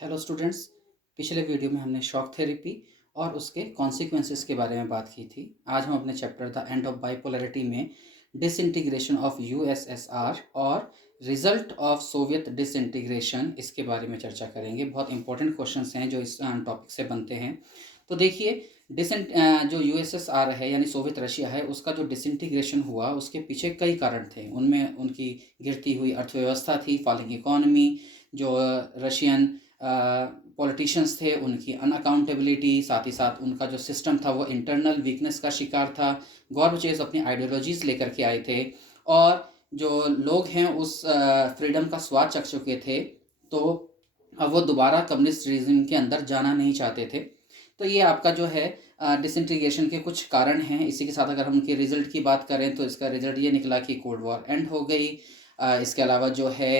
Hello students. पिछले video में हमने शॉक थेरेपी और उसके कॉन्सिक्वेंसेस के बारे में बात की थी। आज हम अपने chapter the end of bipolarity में डिसइंटीग्रेशन ऑफ यूएसएसआर और रिजल्ट ऑफ सोवियत डिसइंटीग्रेशन इसके बारे में चर्चा करेंगे। बहुत इंपॉर्टेंट क्वेश्चंस हैं जो इस टॉपिक से बनते हैं। तो देखिए, जो यूएसएसआर है यानी सोवियत रशिया है, उसका जो डिसइंटीग्रेशन हुआ उसके पीछे कई कारण थे। उनमें उनकी गिरती हुई अर्थव्यवस्था थी, फॉलिंग इकोनॉमी, जो रशियन पॉलिटिशियंस थे उनकी अनअकाउंटेबिलिटी, साथ ही साथ उनका जो सिस्टम था वो इंटरनल वीकनेस का शिकार था। गॉर्बचेव अपनी आइडियोलॉजीज़ लेकर के आए थे और जो लोग हैं उस फ्रीडम का स्वाद चख चुके थे, तो अब वो दोबारा कम्युनिस्ट रिजिम के अंदर जाना नहीं चाहते थे। तो ये आपका जो है डिसइंटीग्रेशन के कुछ कारण हैं। इसी के साथ अगर हम उनके रिजल्ट की बात करें तो इसका रिजल्ट ये निकला कि कोल्ड वॉर एंड हो गई। इसके अलावा जो है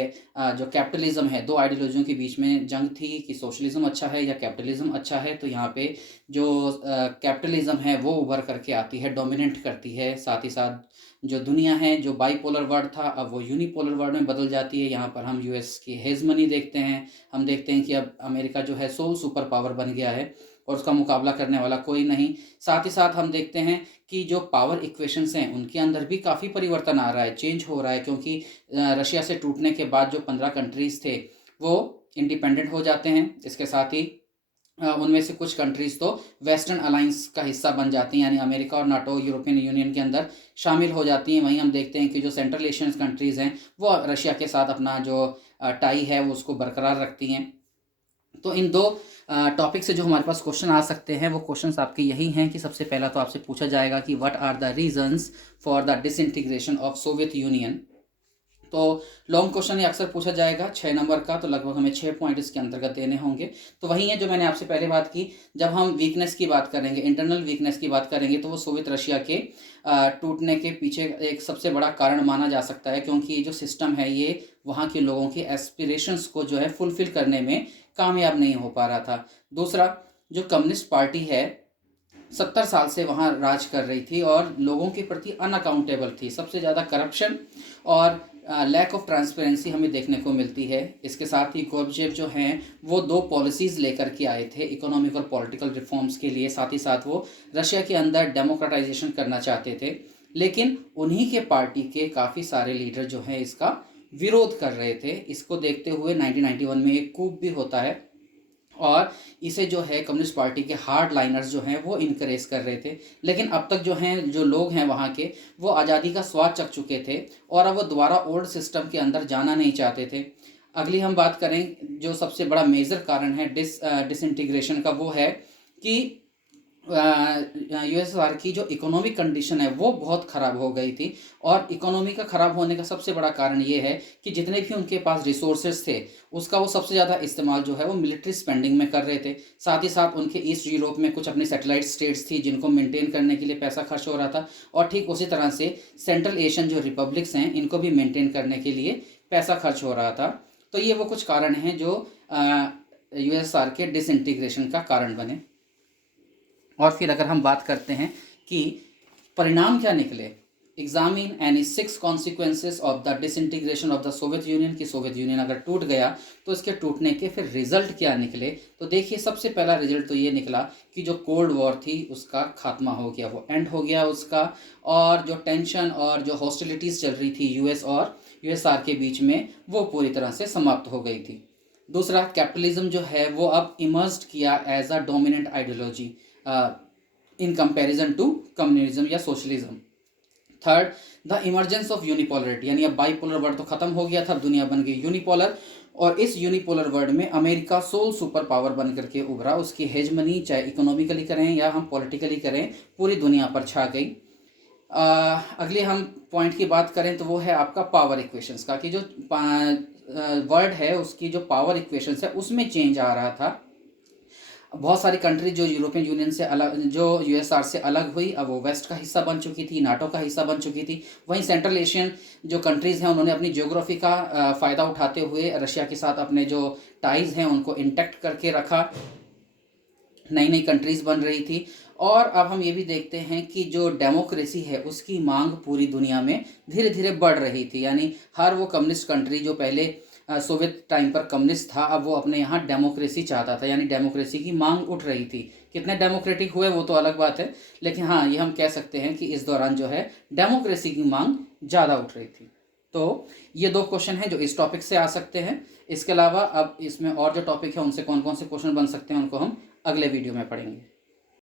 जो कैपिटलिज्म है, दो आइडियोलॉजियों के बीच में जंग थी कि सोशलिज्म अच्छा है या कैपिटलिज्म अच्छा है। तो यहाँ पे जो कैपिटलिज्म है वो उभर करके आती है, डोमिनेट करती है। साथ ही साथ जो दुनिया है, जो बाईपोलर वर्ल्ड था अब वो यूनिपोलर वर्ल्ड में बदल जाती है। यहाँ पर हम यूएस की हेजमनी देखते हैं। हम देखते हैं कि अब अमेरिका जो है सोल सुपर पावर बन गया है और उसका मुकाबला करने वाला कोई नहीं। साथ ही साथ हम देखते हैं कि जो पावर इक्वेशंस हैं उनके अंदर भी काफ़ी परिवर्तन आ रहा है, चेंज हो रहा है, क्योंकि रशिया से टूटने के बाद जो 15 कंट्रीज़ थे वो इंडिपेंडेंट हो जाते हैं। इसके साथ ही उनमें से कुछ कंट्रीज़ तो वेस्टर्न अलायंस का हिस्सा बन जाती हैं, यानी अमेरिका और नाटो यूरोपियन यूनियन के अंदर शामिल हो जाती हैं। वहीं हम देखते हैं कि जो सेंट्रल एशियन कंट्रीज़ हैं वो रशिया के साथ अपना जो टाई है वो उसको बरकरार रखती हैं। तो इन दो टॉपिक से जो हमारे पास क्वेश्चन आ सकते हैं वो क्वेश्चंस आपके यही हैं कि सबसे पहला तो आपसे पूछा जाएगा कि what are the reasons for the disintegration of Soviet Union. तो लॉन्ग क्वेश्चन ये अक्सर पूछा जाएगा 6 नंबर का, तो लगभग हमें 6 पॉइंट इसके अंतर्गत देने होंगे। तो वही है जो मैंने आपसे पहले बात की। जब हम वीकनेस की बात करेंगे, इंटरनल वीकनेस की बात करेंगे, तो वो सोवियत रशिया के टूटने के पीछे एक सबसे बड़ा कारण माना जा सकता है, क्योंकि ये जो सिस्टम है ये वहाँ के लोगों की एस्पिरेशंस को जो है फुलफिल करने में कामयाब नहीं हो पा रहा था। दूसरा, जो कम्युनिस्ट पार्टी है 70 साल से वहाँ राज कर रही थी और लोगों के प्रति अनअकाउंटेबल थी। सबसे ज़्यादा करप्शन और लैक ऑफ ट्रांसपेरेंसी हमें देखने को मिलती है। इसके साथ ही गोर्बचेव जो हैं वो दो पॉलिसीज़ लेकर के आए थे इकोनॉमिक और पॉलिटिकल रिफॉर्म्स के लिए। साथ ही साथ वो रशिया के अंदर डेमोक्रेटाइजेशन करना चाहते थे, लेकिन उन्हीं के पार्टी के काफ़ी सारे लीडर जो हैं इसका विरोध कर रहे थे। इसको देखते हुए 1991 में एक कूप भी होता है और इसे जो है कम्युनिस्ट पार्टी के हार्ड लाइनर्स जो हैं वो इनकरेज कर रहे थे। लेकिन अब तक जो हैं जो लोग हैं वहाँ के वो आज़ादी का स्वाद चख चुके थे और अब वो दोबारा ओल्ड सिस्टम के अंदर जाना नहीं चाहते थे। अगली हम बात करें जो सबसे बड़ा मेजर कारण है डिसइंटीग्रेशन का, वो है कि यूएसएसआर की जो इकोनॉमिक कंडीशन है वो बहुत ख़राब हो गई थी। और इकोनॉमी का ख़राब होने का सबसे बड़ा कारण ये है कि जितने भी उनके पास रिसोर्सेज थे उसका वो सबसे ज़्यादा इस्तेमाल जो है वो मिलिट्री स्पेंडिंग में कर रहे थे। साथ ही साथ उनके ईस्ट यूरोप में कुछ अपनी सैटेलाइट स्टेट्स थी जिनको मेंटेन करने के लिए पैसा खर्च हो रहा था, और ठीक उसी तरह से सेंट्रल एशियन जो रिपब्लिक्स हैं इनको भी मेंटेन करने के लिए पैसा खर्च हो रहा था। तो ये वो कुछ कारण हैं जो यूएसएसआर के डिसइंटीग्रेशन का कारण बने। और फिर अगर हम बात करते हैं कि परिणाम क्या निकले, examine any 6 consequences of the disintegration of the Soviet union, की सोवियत यूनियन अगर टूट गया तो इसके टूटने के फिर रिजल्ट क्या निकले। तो देखिए, सबसे पहला रिजल्ट तो ये निकला कि जो कोल्ड वॉर थी उसका खात्मा हो गया, वो एंड हो गया उसका। और जो टेंशन और जो हॉस्टिलिटीज़ चल रही थी यूएस और यूएसआर के बीच में वो पूरी तरह से समाप्त हो गई थी। दूसरा, कैपिटलिज्म जो है वो अब इमर्ज्ड किया as a dominant ideology in comparison to communism या socialism. Third, the emergence of unipolarity, यानी अब बाईपोलर वर्ल्ड तो खत्म हो गया था, दुनिया बन गई यूनिपोलर, और इस यूनिपोलर वर्ल्ड में अमेरिका सोल सुपर पावर बन करके उभरा। उसकी हेजमनी चाहे इकोनॉमिकली करें या हम पॉलिटिकली करें पूरी दुनिया पर छा गई। अगले हम पॉइंट की बात करें तो वो है आपका पावर इक्वेशंस का, कि जो वर्ल्ड है उसकी जो पावर इक्वेशंस है उसमें चेंज आ रहा था। बहुत सारी कंट्री जो यूरोपियन यूनियन से अलग, जो यूएसआर से अलग हुई, अब वो वेस्ट का हिस्सा बन चुकी थी, नाटो का हिस्सा बन चुकी थी। वहीं सेंट्रल एशियन जो कंट्रीज़ हैं उन्होंने अपनी ज्योग्राफी का फ़ायदा उठाते हुए रशिया के साथ अपने जो टाइज़ हैं उनको इंटैक्ट करके रखा। नई नई कंट्रीज़ बन रही थी। और अब हम ये भी देखते हैं कि जो डेमोक्रेसी है उसकी मांग पूरी दुनिया में धीरे धीरे बढ़ रही थी, यानी हर वो कम्युनिस्ट कंट्री जो पहले सोवियत टाइम पर कम्युनिस्ट था, अब वो अपने यहाँ डेमोक्रेसी चाहता था, यानी डेमोक्रेसी की मांग उठ रही थी। कितने डेमोक्रेटिक हुए वो तो अलग बात है, लेकिन हाँ ये हम कह सकते हैं कि इस दौरान जो है डेमोक्रेसी की मांग ज़्यादा उठ रही थी। तो ये 2 क्वेश्चन हैं जो इस टॉपिक से आ सकते हैं। इसके अलावा अब इसमें और जो टॉपिक है उनसे कौन कौन से क्वेश्चन बन सकते हैं उनको हम अगले वीडियो में पढ़ेंगे।